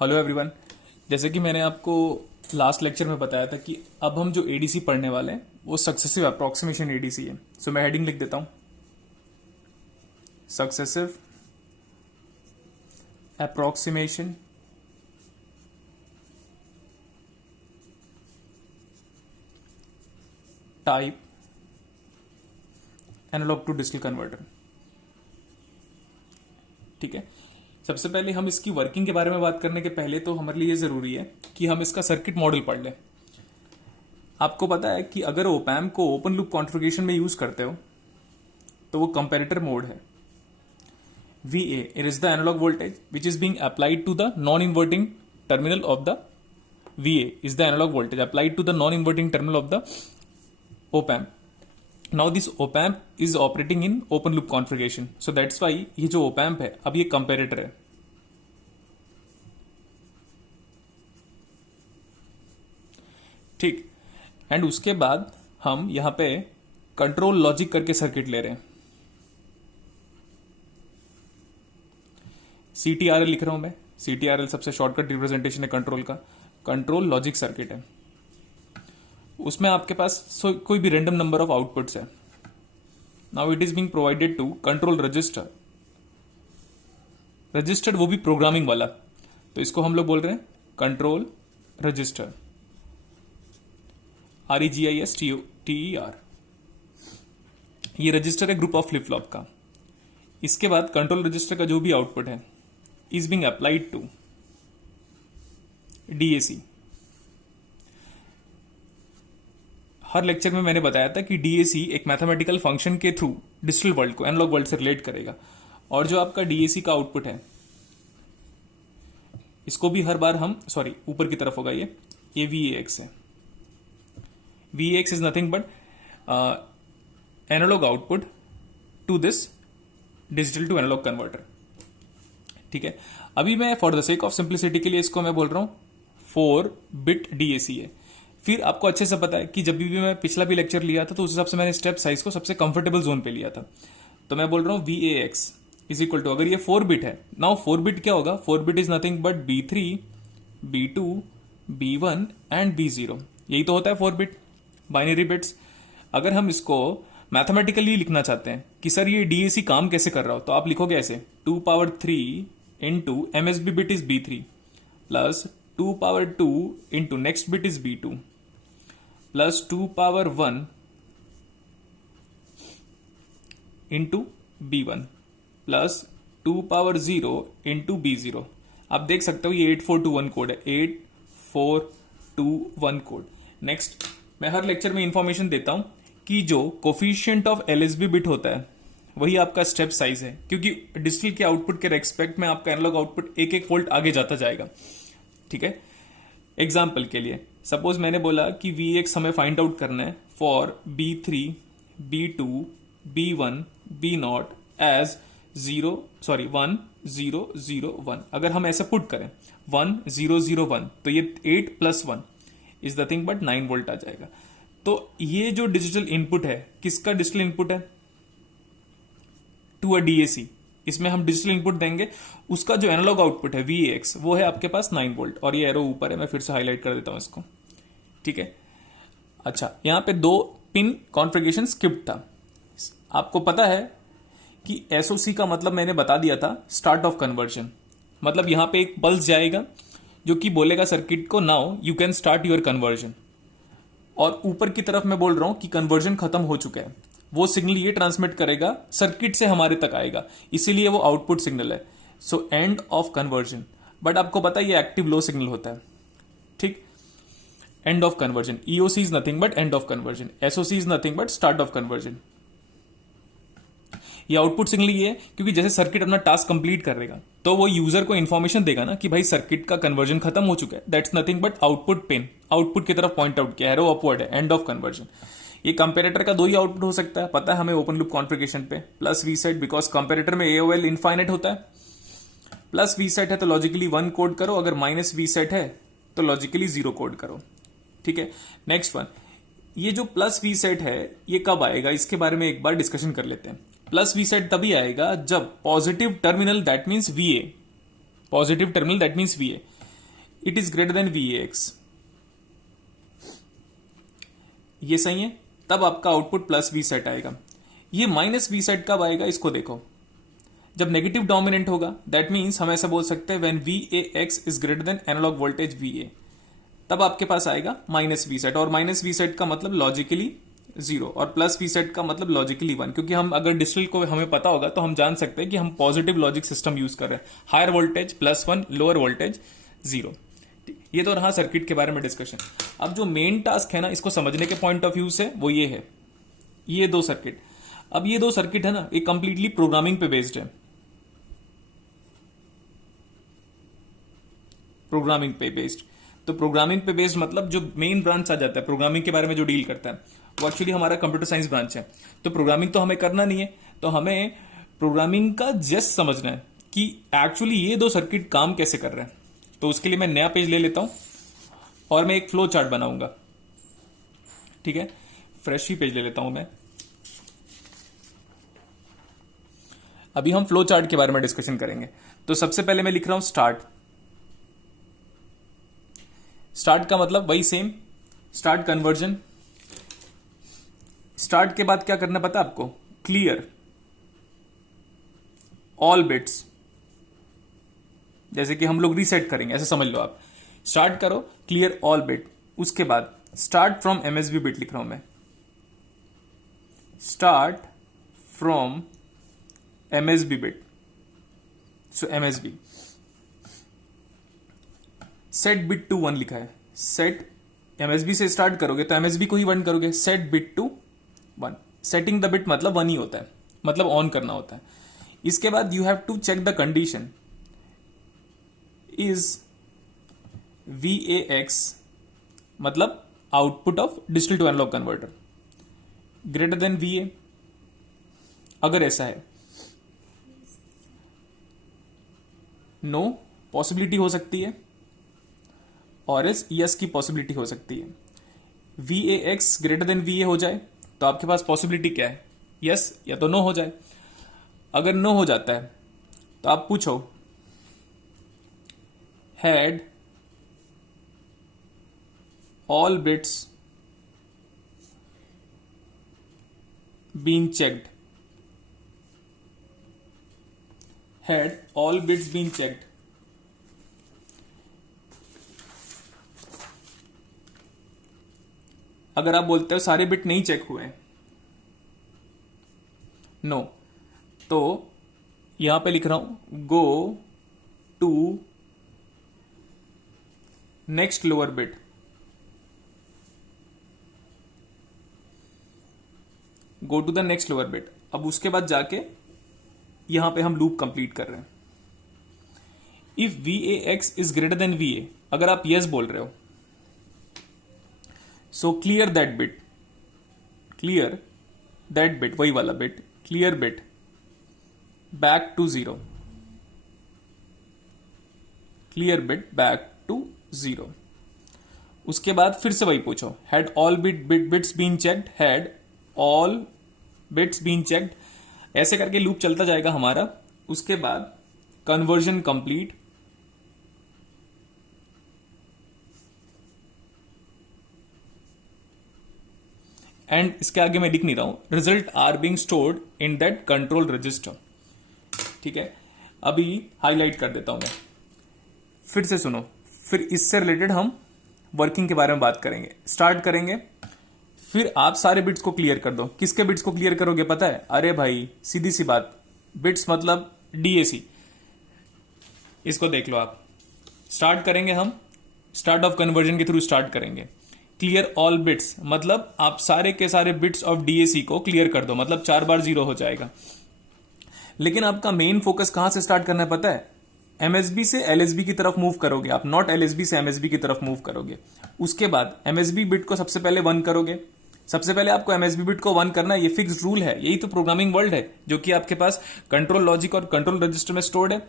Hello everyone. जैसे कि मैंने आपको लास्ट लेक्चर में बताया था कि अब हम जो एडीसी पढ़ने वाले हैं वो सक्सेसिव अप्रोक्सीमेशन एडीसी है। सो मैं हेडिंग लिख देता हूं, successive approximation type analogue to digital converter. ठीक है, सबसे पहले हम इसकी वर्किंग के बारे में बात करने के पहले तो हमारे लिए जरूरी है कि हम इसका सर्किट मॉडल पढ़ लें। आपको पता है कि अगर ओप एम्प को ओपन लूप कॉन्फ़िगरेशन में यूज करते हो तो वो कंपैरेटर मोड है। VA, it is the analog voltage which is being applied to the non-inverting terminal of the VA is the analog voltage applied to the non-inverting terminal of the op amp. Now this op amp is operating in open loop configuration, so that's why ये जो op amp है अब ये comparator है। ठीक, and उसके बाद हम यहाँ पे कंट्रोल लॉजिक करके सर्किट ले रहे हैं। CTRL लिख रहा हूं मैं। CTRL सबसे शॉर्टकट रिप्रेजेंटेशन है कंट्रोल का। कंट्रोल लॉजिक सर्किट है, उसमें आपके पास कोई भी रैंडम नंबर ऑफ आउटपुट्स है। Now it is being provided to control register. Register वो भी प्रोग्रामिंग वाला, तो इसको हम लोग बोल रहे हैं कंट्रोल रजिस्टर, REGISTER। ये रजिस्टर है ग्रुप ऑफ फ्लिप फ्लॉप का। इसके बाद कंट्रोल रजिस्टर का जो भी आउटपुट है is being applied to DAC। Her lecture में मैंने बताया था कि DAC एक मैथमेटिकल फंक्शन के थ्रू डिजिटल वर्ल्ड को एनालॉग वर्ल्ड से रिलेट करेगा, और जो आपका DAC का आउटपुट है इसको भी हर बार हम ऊपर की तरफ होगा ये VAX है। VAX is nothing but analogue output to this digital to analogue converter. ठीक है, अभी मैं for the sake of simplicity के लिए इसको मैं बोल रहा हूं 4 बिट DAC है। फिर आपको अच्छे से पता है कि जब भी मैं पिछला भी लेक्चर लिया था तो उस हिसाब से मैंने स्टेप साइज को सबसे कंफर्टेबल जोन पे लिया था। तो मैं बोल रहा हूं VAX इज इक्वल टू, अगर ये 4 बिट है, नाउ 4 बिट क्या होगा, 4 bit is nothing but B3 B2 B1 and B0। यही तो होता है 4 बिट बाइनरी बिट्स। अगर हम इसको मैथमेटिकली लिखना चाहते हैं कि सर ये DAC काम कैसे कर रहा हो, तो आप लिखोगे ऐसे 2 power 3 into MSB bit is B3 plus 2 power 2 into next bit is B2 plus 2 power 1 into B1 plus 2 power 0 into B0। आप देख सकते हो ये 8421 कोड है, 8421 कोड। नेक्स्ट, मैं हर लेक्चर में इंफॉर्मेशन देता हूं कि जो कोफिशिएंट ऑफ LSB बिट होता है वही आपका स्टेप साइज है, क्योंकि डिजिटल के आउटपुट के रेस्पेक्ट में आपका एनालॉग आउटपुट एक एक वोल्ट आगे जाता जाएगा। ठीक है, एग्जाम्पल के लिए सपोज मैंने बोला कि VX हमें फाइंड आउट करना है for B3 B2 B1 B0 as 1 0 0 1। अगर हम ऐसे पुट करें 1 0 0 1 तो ये 8 + 1 is the thing but 9 volt आ जाएगा। तो ये जो डिजिटल इनपुट है, किसका डिजिटल इनपुट है, टू अ DAC। इसमें हम डिजिटल इनपुट देंगे, उसका जो एनालॉग आउटपुट है VAX वो है आपके पास 9 वोल्ट, और ये एरो ऊपर है, मैं फिर से हाईलाइट कर देता हूं इसको। ठीक है, अच्छा, यहां पे 2 पिन कॉन्फ़िगरेशन स्किप था। आपको पता है कि SOC का मतलब मैंने बता दिया था, स्टार्ट ऑफ कन्वर्जन। मतलब यहां पे एक पल्स जाएगा जो कि बोलेगा सर्किट को now you can start your conversion, और ऊपर की तरफ मैं बोल रहा हूं कि कन्वर्जन खत्म हो चुका है। वो सिग्नल ये ट्रांसमिट करेगा, सर्किट से हमारे तक आएगा, इसीलिए वो आउटपुट सिग्नल है। So end of conversion, but आपको पता है ये एक्टिव लो सिग्नल होता है। ठीक, end of conversion, EOC is nothing but end of conversion, SOC is nothing but start of conversion. ये आउटपुट सिग्नल ये है क्योंकि जैसे सर्किट अपना टास्क कंप्लीट करेगा तो वो यूजर को इंफॉर्मेशन देगा ना कि भाई सर्किट का कन्वर्जन खत्म हो चुका है। That's nothing but output pin, output की तरफ पॉइंट आउट किया, एरो अपवर्ड है, एंड ऑफ कन्वर्जन। ये कंपैरेटर का 2 ही आउटपुट हो सकता है, पता है हमें ओपन लूप कॉन्फ़िगरेशन पे, प्लस वीसेट, बिकॉज कंपैरेटर में AOL इनफाइनाइट होता है। प्लस वीसेट है तो लॉजिकली 1 कोड करो, अगर माइनस वीसेट है तो लॉजिकली 0 कोड करो। ठीक है, नेक्स्ट वन, ये जो प्लस वीसेट है ये कब आएगा, इसके बारे में एक बार डिस्कशन कर लेते हैं। प्लस वीसेट तभी आएगा जब positive terminal that means VA, positive terminal that means VA it is greater then VAX, ये सही है, तब आपका आउटपुट प्लस V सेट आएगा। ये माइनस V सेट कब आएगा, इसको देखो, जब नेगेटिव डोमिनेंट होगा, दैट मीन्स हम ऐसा बोल सकते हैं when VAX is greater than analogue voltage VA, तब आपके पास आएगा माइनस V सेट, और माइनस V सेट का मतलब लॉजिकली 0 और प्लस V सेट का मतलब लॉजिकली 1, क्योंकि हम अगर डिजिटल को हमें पता होगा तो हम जान सकते हैं कि हम पॉजिटिव लॉजिक सिस्टम यूज कर रहे हैं, हायर वोल्टेज +1, लोअर वोल्टेज 0। ये तो रहा सर्किट के बारे में डिस्कशन। अब जो मेन टास्क है ना, इसको समझने के पॉइंट ऑफ व्यू से, वो ये है, ये दो सर्किट। अब ये दो सर्किट है ना, ये कंप्लीटली प्रोग्रामिंग पे बेस्ड है, प्रोग्रामिंग पे बेस्ड। तो प्रोग्रामिंग पे बेस्ड मतलब जो मेन ब्रांच आ जाता है प्रोग्रामिंग के बारे में जो डील करता है, वो एक्चुअली हमारा कंप्यूटर साइंस ब्रांच है। तो प्रोग्रामिंग तो हमें करना नहीं है, तो हमें प्रोग्रामिंग का जस्ट समझना है कि एक्चुअली ये दो सर्किट काम कैसे कर रहे हैं। तो उसके लिए मैं नया पेज ले लेता हूं और मैं एक फ्लो चार्ट बनाऊंगा, ठीक है, फ्रेश ही पेज ले लेता हूं मैं। अभी हम फ्लो चार्ट के बारे में डिस्कशन करेंगे। तो सबसे पहले मैं लिख रहा हूं स्टार्ट। स्टार्ट का मतलब वही सेम, स्टार्ट कन्वर्जन। स्टार्ट के बाद क्या करना पता आपको, क्लियर ऑल बिट्स, जैसे कि हम लोग रीसेट करेंगे, ऐसे समझ लो आप। स्टार्ट करो, क्लियर ऑल बिट, उसके बाद स्टार्ट फ्रॉम MSB बिट लिख रहा हूं मैं, start from MSB bit. So MSB set bit to 1 लिखा है, सेट MSB से स्टार्ट करोगे तो MSB को ही 1 करोगे, set bit to 1। Setting the bit मतलब 1 ही होता है, मतलब ऑन करना होता है। इसके बाद you have to check the condition, is VAX मतलब output of digital to analogue converter greater than VA। अगर ऐसा है, नो पॉसिबिलिटी हो सकती है, और इस यस की पॉसिबिलिटी हो सकती है। VAX ग्रेटर देन VA हो जाए तो आपके पास पॉसिबिलिटी क्या है, यस या तो नो हो जाए। अगर नो हो जाता है तो आप पूछो had all bits been checked, had all bits been checked, अगर आप बोलते हो सारे बिट नहीं चेक हुए, नो, तो यहां पे लिख रहा हूं go to next lower bit, go to the next lower bit. अब उसके बाद जाके यहां पे हम लूप कंप्लीट कर रहे हैं। If VAX is greater than VA, अगर आप यस बोल रहे हो, so clear that bit, clear that bit, वही वाला bit, clear bit back to 0, clear bit back to 0। उसके बाद फिर से वही पूछो, had all bits been checked, had all bits been checked, ऐसे करके लूप चलता जाएगा हमारा। उसके बाद कन्वर्जन कंप्लीट, एंड इसके आगे मैं लिख नहीं रहा हूं, result are being stored in that control register, ठीक है। अभी हाईलाइट कर देता हूं मैं, फिर से सुनो, फिर इससे रिलेटेड हम वर्किंग के बारे में बात करेंगे। स्टार्ट करेंगे, फिर आप सारे बिट्स को क्लियर कर दो। किसके बिट्स को क्लियर करोगे पता है, अरे भाई सीधी सी बात, बिट्स मतलब DAC, इसको देख लो आप। स्टार्ट करेंगे हम, स्टार्ट ऑफ कन्वर्जन के थ्रू स्टार्ट करेंगे। क्लियर ऑल बिट्स मतलब आप सारे के सारे बिट्स ऑफ DAC को क्लियर कर दो, मतलब 4 बार 0 हो जाएगा। लेकिन आपका मेन फोकस कहां से स्टार्ट करना है पता है, MSB से LSB की तरफ मूव करोगे आप, नॉट LSB से MSB की तरफ मूव करोगे। उसके बाद MSB बिट को सबसे पहले 1 करोगे। सबसे पहले आपको MSB बिट को 1 करना है, ये फिक्स्ड रूल है, यही तो प्रोग्रामिंग वर्ल्ड है जो कि आपके पास कंट्रोल लॉजिक और कंट्रोल रजिस्टर में स्टोर्ड है।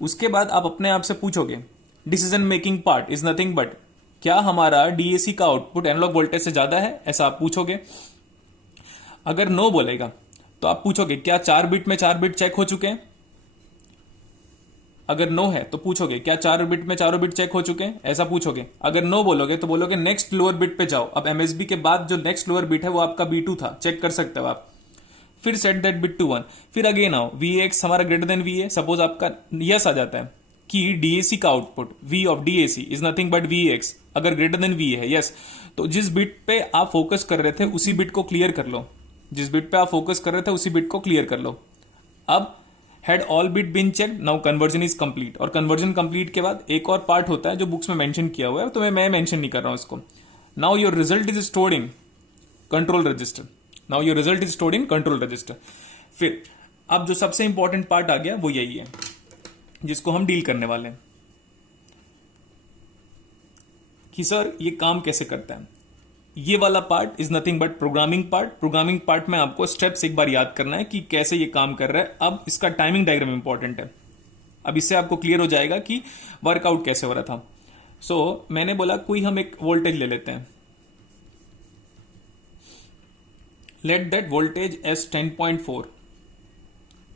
उसके बाद आप अपने आप से पूछोगे, decision making part is nothing but, क्या हमारा DAC का आउटपुट एनालॉग वोल्टेज से ज्यादा है, ऐसा आप पूछोगे। अगर नो बोलेगा तो आप पूछोगे क्या 4 बिट में 4 बिट चेक हो चुके हैं, अगर नो है तो पूछोगे क्या 4 बिट में चारों बिट चेक हो चुके हैं, ऐसा पूछोगे। अगर नो बोलोगे तो बोलोगे नेक्स्ट लोअर बिट पे जाओ। अब एमएसबी के बाद जो नेक्स्ट लोअर बिट है वो आपका B2 था, चेक कर सकते हो आप। फिर सेट दैट बिट टू 1। फिर अगेन आओ, VAX हमारा ग्रेटर देन V है, सपोज आपका यस आ जाता है कि DAC का output V of DAC is nothing but VAX, अगर ग्रेटर देन V है यस, तो जिस बिट पे आप फोकस कर रहे थे उसी बिट को क्लियर कर लो, जिस बिट पे आप फोकस कर रहे थे उसी बिट को क्लियर कर लो। अब had all bit been checked, now conversion is complete. और कन्वर्जन कंप्लीट के बाद एक और पार्ट होता है जो बुक्स में मेंशन किया हुआ है, तो मैं मेंशन नहीं कर रहा हूं इसको। Now your result is stored in control register, now your result is stored in control register. फिर अब जो सबसे इंपॉर्टेंट पार्ट आ गया वो यही है जिसको हम डील करने वाले हैं कि सर ये काम कैसे करता है। ये वाला part is nothing but programming part. Programming part में आपको स्टेप्स एक बार याद करना है कि कैसे ये काम कर रहा है। अब इसका टाइमिंग डायग्राम इंपॉर्टेंट है, अब इससे आपको क्लियर हो जाएगा कि वर्कआउट कैसे हो रहा था। सो मैंने बोला कोई हम एक वोल्टेज ले लेते हैं, लेट दैट वोल्टेज एस 10.4।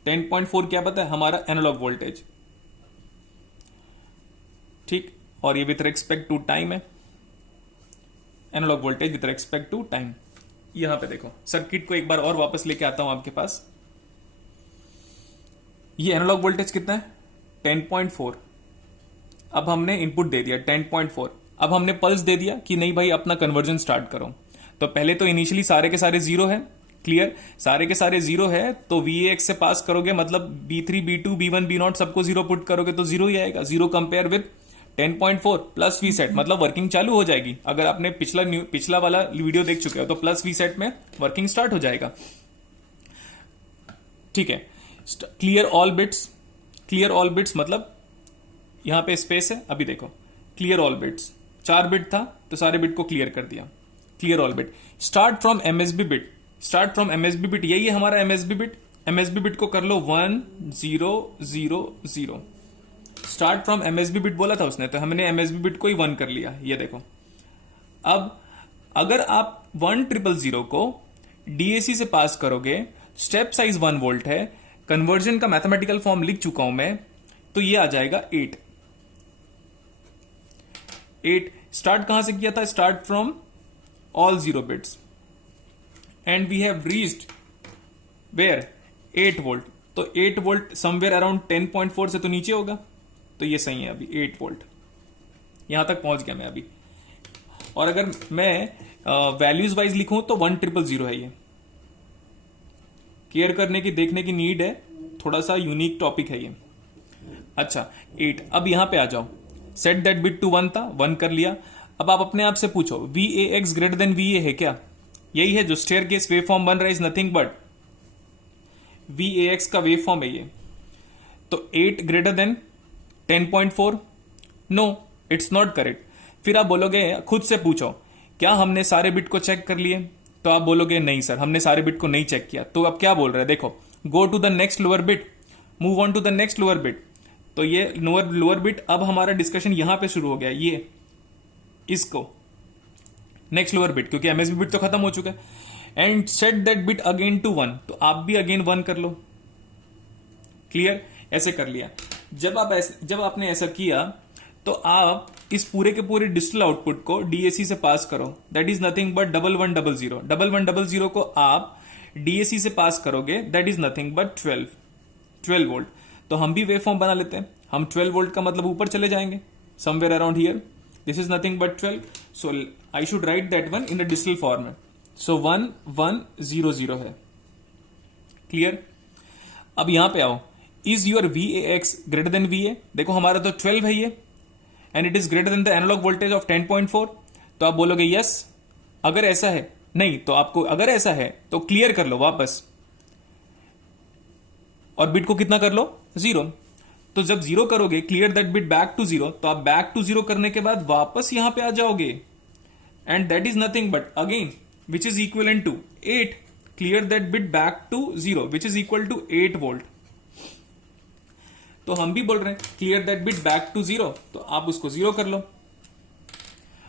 10.4 क्या पता है, हमारा एनालॉग वोल्टेज, ठीक। और ये विथ रिस्पेक्ट टू टाइम है, analogue voltage with respect to time. यहां पे देखो सर्किट को एक बार और वापस लेके आता हूं आपके पास। ये एनालॉग वोल्टेज कितना है 10.4। अब हमने इनपुट दे दिया 10.4। अब हमने पल्स दे दिया कि नहीं भाई अपना कन्वर्जन स्टार्ट करो। तो पहले तो इनिशियली सारे के सारे जीरो है, क्लियर, सारे के सारे जीरो है तो VAX से पास करोगे, मतलब B3 B2 B1 B0 सबको जीरो पुट करोगे तो जीरो ही आएगा। Zero compare with 10.4 plus V set, मतलब वर्किंग चालू हो जाएगी। अगर आपने पिछला वाला वीडियो देख चुके हो तो प्लस V सेट में वर्किंग स्टार्ट हो जाएगा, ठीक है। Clear all bits, clear all bits मतलब यहां पे स्पेस है। अभी देखो क्लियर ऑल बिट्स, 4 बिट था तो सारे बिट को क्लियर कर दिया, clear all bit. Start from MSB bit, start from MSB bit, यही है हमारा MSB बिट। MSB बिट को कर लो 1 0 0 0। स्टार्ट फ्रॉम MSB बिट बोला था उसने, तो हमने MSB बिट को ही 1 कर लिया, ये देखो। अब अगर आप 1000 को DAC से पास करोगे, स्टेप साइज 1 वोल्ट है, कन्वर्जन का मैथमेटिकल फॉर्म लिख चुका हूं मैं, तो ये आ जाएगा 8। स्टार्ट कहां से किया था, start from all 0 bits and we have reached where 8 volt. तो 8 वोल्ट समवेयर अराउंड 10.4 से तो नीचे होगा, तो ये सही है। अभी 8 वोल्ट यहां तक पहुंच गया मैं अभी। और अगर मैं वैल्यूज वाइज लिखूं तो 1000 है। ये केयर करने की, देखने की नीड है, थोड़ा सा यूनिक टॉपिक है ये। अच्छा 8। अब यहां पे आ जाओ, सेट दैट बिट टू 1 था, 1 कर लिया। अब आप अपने आप से पूछो VAX ग्रेटर देन VA है क्या? यही है जो स्टेयर केस वेव फॉर्म बन रहा है, इज नथिंग बट VAX का वेव फॉर्म है ये। तो 8 greater than 10.4, no it's not correct. फिर आप बोलोगे, खुद से पूछो क्या हमने सारे बिट को चेक कर लिए? तो आप बोलोगे नहीं सर हमने सारे बिट को नहीं चेक किया। तो अब क्या बोल रहे हैं, देखो go to the next lower bit, move on to the next lower bit. तो ये लोअर बिट, अब हमारा डिस्कशन यहां पे शुरू हो गया, ये इसको नेक्स्ट लोअर बिट, क्योंकि MSB बिट तो खत्म हो चुका है। And set that bit again to 1, तो आप भी अगेन 1 कर लो, क्लियर, ऐसे कर लिया। जब आपने ऐसा किया तो आप इस पूरे के पूरे डिजिटल आउटपुट को DAC से पास करो, दैट इज नथिंग बट 1100। 1100 को आप DAC से पास करोगे, that is nothing but 12 volt. तो हम भी वेव फॉर्म बना लेते हैं। हम 12 वोल्ट का मतलब ऊपर चले जाएंगे, somewhere around here, this is nothing but 12। So I should write that one in the digital format. सो 1 1 0 0 है, क्लियर। अब यहां पे आओ, is your VAX greater than VA? देखो हमारा तो 12 है ये, and it is greater than the analogue voltage of 10.4। तो आप बोलोगे यस। अगर ऐसा है, नहीं तो आपको, अगर ऐसा है तो क्लियर कर लो वापस, और बिट को कितना कर लो 0। तो जब 0 करोगे, clear that bit back to 0, तो आप बैक टू 0 करने के बाद वापस यहां पे आ जाओगे, and that is nothing but again which is equivalent to 8। Clear that bit back to 0 which is equal to 8 volt. तो हम भी बोल रहे हैं clear that bit back to 0, तो आप उसको 0 कर लो।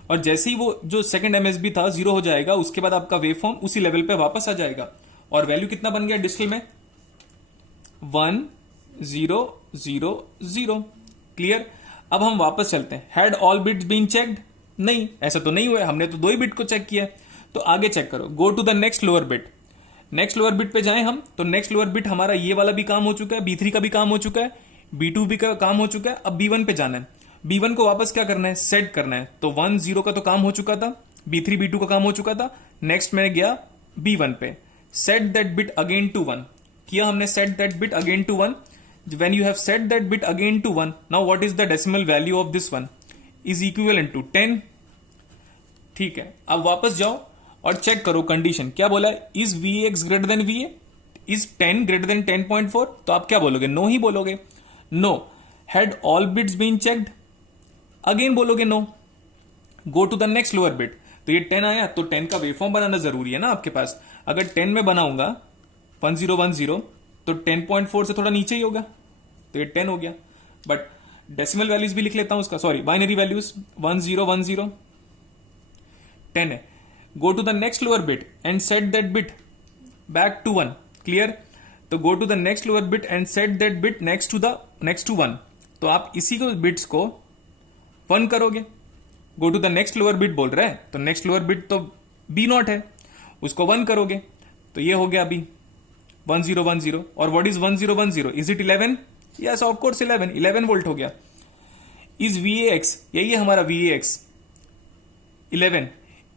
और जैसे ही वो जो सेकंड MSB था 0 हो जाएगा, उसके बाद आपका वेव फॉर्म उसी लेवल पे वापस आ जाएगा। और वैल्यू कितना बन गया डिजिटल में, 1 0 0 0। क्लियर। अब हम वापस चलते हैं। Had all bits been checked? नहीं, ऐसा तो नहीं हुआ, हमने तो 2 ही बिट को चेक किया। तो आगे चेक करो, go to the next lower bit. Next lower bit पे जाएं हम, तो नेक्स्ट लोअर बिट हमारा ये वाला भी काम हो चुका है, B3 का भी काम हो चुका है, B2 भी का काम हो चुका है। अब B1 पे जाना है। B1 को वापस क्या करना है, सेट करना है। तो 1 0 का तो काम हो चुका था, B3 B2 का काम हो चुका था। नेक्स्ट मैं गया B1 पे, set that bit again to 1 किया हमने, set that bit again to 1। when you have set that bit again to 1, now what is the decimal value of this one is equivalent to 10। ठीक है, अब वापस जाओ और check करो condition क्या बोला है, is VAX greater than VA, is 10 greater than 10.4। तो आप क्या बोलोगे, नो ही बोलोगे। No. Had all bits been checked? Again बोलोगे no. Go to the next lower bit. तो ये 10 आया, तो 10 का वेवफॉर्म बनाना जरूरी है ना आपके पास। अगर 10 में बनाऊंगा 1010, तो 10.4 से थोड़ा नीचे ही होगा, तो ये 10 हो गया। बट डेसिमल वैल्यूज भी लिख लेता हूं उसका, सॉरी बाइनरी वैल्यूज, 1010 10 है। Go to the next lower bit and set that bit back to 1। Clear. तो go to the next lower bit and set that bit next to 1। तो आप इसी को बिट्स को 1 करोगे। Go to the next lower bit बोल रहा है, तो नेक्स्ट लोअर बिट तो B0 है, उसको 1 करोगे, तो ये हो गया अभी 1010। और what is 1010? Is it 11? Yes of course 11 volt हो गया। इज VAX, यही है हमारा VAX 11,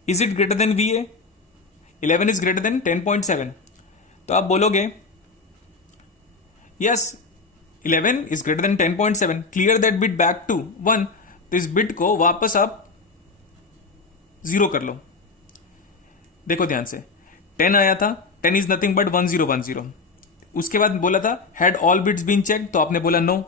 is it greater than VA? 11 is greater than 10.7। तो आप बोलोगे yes 11 is greater than 10.7, clear that bit back to 1। तो इस बिट को वापस आप 0 कर लो। देखो ध्यान से, 10 आया था, 10 इज नथिंग बट 1010। उसके बाद बोला था had all bits been check, तो आपने बोला no.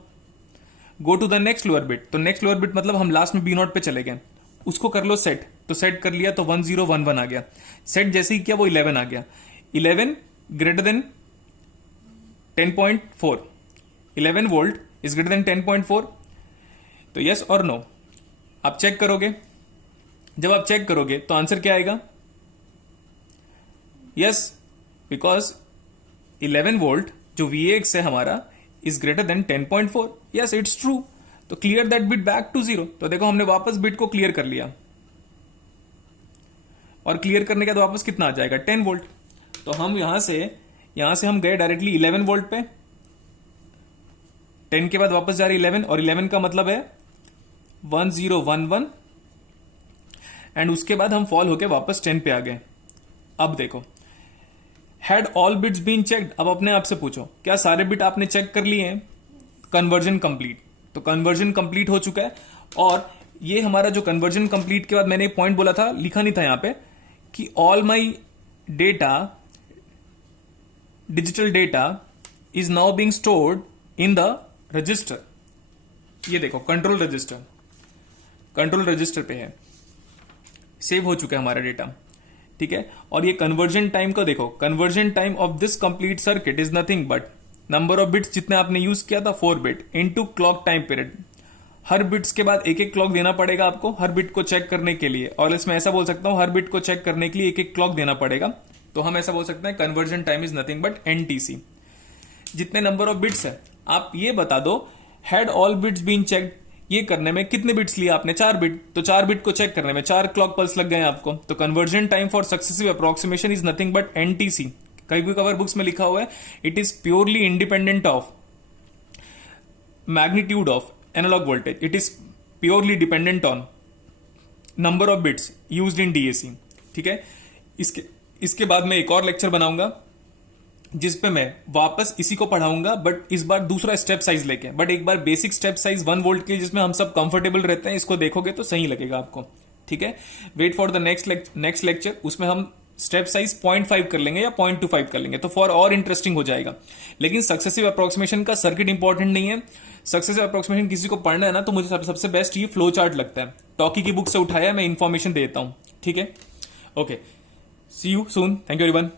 Go to the next lower bit. तो नेक्स्ट लोअर बिट मतलब हम लास्ट में B0 पे चले गए, उसको कर लो सेट। तो सेट कर लिया, तो 1011 आ गया। सेट जैसे ही किया वो 11 आ गया। 11 greater than 10.4, 11 volt is greater than 10.4। तो यस और नो आप चेक करोगे। जब आप चेक करोगे तो आंसर क्या आएगा, यस, बिकॉज 11 वोल्ट जो VAX है हमारा is greater than 10.4। Yes it's true. तो clear that bit back to 0। तो देखो हमने वापस बिट को क्लियर कर लिया, और क्लियर करने के बाद वापस कितना आ जाएगा, 10 वोल्ट। तो हम यहां से हम गए डायरेक्टली 11 वोल्ट पे, 10 के बाद वापस जा रहे 11, और 11 का मतलब है 1011, एंड उसके बाद हम फॉल होके वापस 10 पे आ गए। अब देखो, had all bits been checked. अब अपने आप से पूछो, क्या सारे बिट आपने चेक कर लिए हैं? Conversion complete. तो कन्वर्जन कंप्लीट हो चुका है। और ये हमारा जो कन्वर्जन कंप्लीट के बाद मैंने एक पॉइंट बोला था, लिखा नहीं था यहां पे, कि all my data, digital data is now being stored in the register. ये देखो कंट्रोल रजिस्टर पे है, सेव हो चुका है हमारा डेटा। ठीक है। और ये कन्वर्जन टाइम का देखो, conversion time of this complete circuit is nothing but number of bits जितने आपने यूज किया था 4 bit into clock time period. हर बिट्स के बाद एक एक क्लॉक देना पड़ेगा आपको, हर बिट को चेक करने के लिए। और इसमें ऐसा बोल सकता हूं, हर बिट को चेक करने के लिए एक एक क्लॉक देना पड़ेगा। तो हम ऐसा बोल सकते हैं conversion time is nothing but NTC। जितने नंबर ऑफ बिट्स है आप ये बता दो, had all bits been checked, ये करने में कितने बिट्स लिया आपने, 4 बिट। तो 4 बिट को चेक करने में 4 क्लॉक पल्स लग गए आपको। तो conversion time for successive approximation is nothing but NTC। कई भी कवर बुक्स में लिखा हुआ है it is purely independent of magnitude of analogue voltage, it is purely dependent on number of bits used in DAC। ठीक है। इसके बाद मैं एक और लेक्चर बनाऊंगा जिसपे मैं वापस इसी को पढ़ाऊंगा, बट इस बार दूसरा स्टेप साइज लेके, बट एक बार बेसिक स्टेप साइज 1 वोल्ट के जिसमें हम सब कंफर्टेबल रहते हैं, इसको देखोगे तो सही लगेगा आपको। ठीक है। Wait for the next lecture, उसमें हम स्टेप साइज 0.5 कर लेंगे या 0.25 कर लेंगे, तो फॉर और इंटरेस्टिंग हो जाएगा। लेकिन सक्सेसिव अप्रोक्सीमेशन का सर्किट इंपॉर्टेंट नहीं है। सक्सेसिव अप्रोक्सीमेशन किसी को पढ़ना है ना, तो मुझे सबसे बेस्ट ये फ्लो चार्ट लगता है। टॉकी की बुक से उठाया, मैं इंफॉर्मेशन देता हूं। ठीक है। Okay, see you soon, thank you everyone.